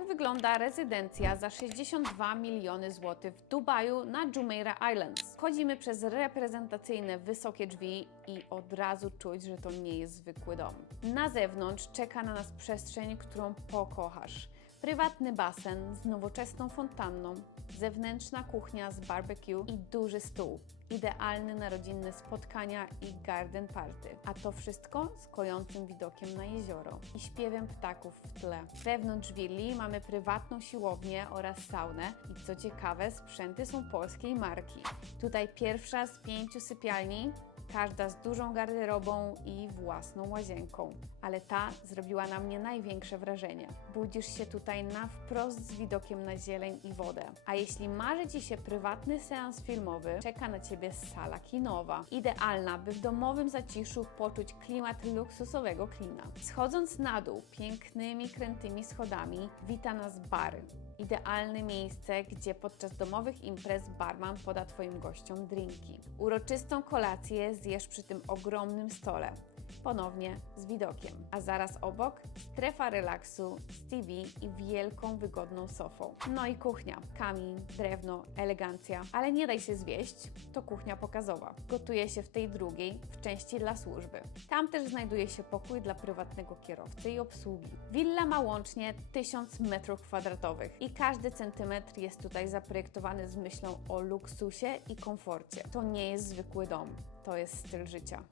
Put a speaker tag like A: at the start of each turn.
A: Tak wygląda rezydencja za 62 miliony złotych w Dubaju na Jumeirah Islands. Wchodzimy przez reprezentacyjne wysokie drzwi i od razu czuć, że to nie jest zwykły dom. Na zewnątrz czeka na nas przestrzeń, którą pokochasz. Prywatny basen z nowoczesną fontanną, zewnętrzna kuchnia z barbecue i duży stół. Idealny na rodzinne spotkania i garden party. A to wszystko z kojącym widokiem na jezioro i śpiewem ptaków w tle. Wewnątrz willi mamy prywatną siłownię oraz saunę i co ciekawe, sprzęty są polskiej marki. Tutaj pierwsza z pięciu sypialni, każda z dużą garderobą i własną łazienką. Ale ta zrobiła na mnie największe wrażenie. Budzisz się tutaj na wprost z widokiem na zieleń i wodę. A jeśli marzy Ci się prywatny seans filmowy, czeka na Ciebie sala kinowa. Idealna, by w domowym zaciszu poczuć klimat luksusowego klina. Schodząc na dół pięknymi, krętymi schodami, wita nas bar. Idealne miejsce, gdzie podczas domowych imprez barman poda Twoim gościom drinki. Uroczystą kolację zjesz przy tym ogromnym stole. Ponownie z widokiem. A zaraz obok strefa relaksu z TV i wielką, wygodną sofą. No i kuchnia. Kamień, drewno, elegancja. Ale nie daj się zwieść, to kuchnia pokazowa. Gotuje się w tej drugiej, w części dla służby. Tam też znajduje się pokój dla prywatnego kierowcy i obsługi. Willa ma łącznie 1000 m2 i każdy centymetr jest tutaj zaprojektowany z myślą o luksusie i komforcie. To nie jest zwykły dom, to jest styl życia.